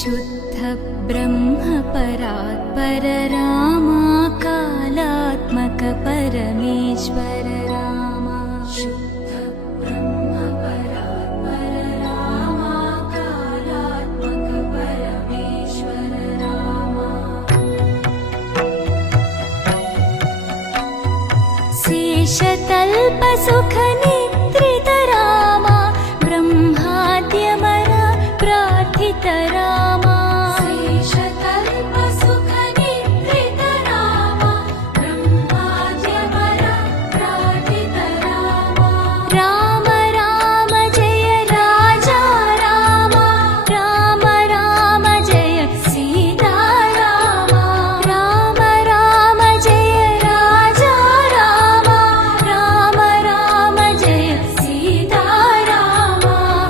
शुद्ध ब्रह्म परात्पर रामा कालात्मक परमेश्वर रामा शुद्ध ब्रह्म परात्पर रामा कालात्मक परमेश्वर रामा शेषतल्प सुख निद्रित रामा ब्रह्माद्यमर प्रार्थित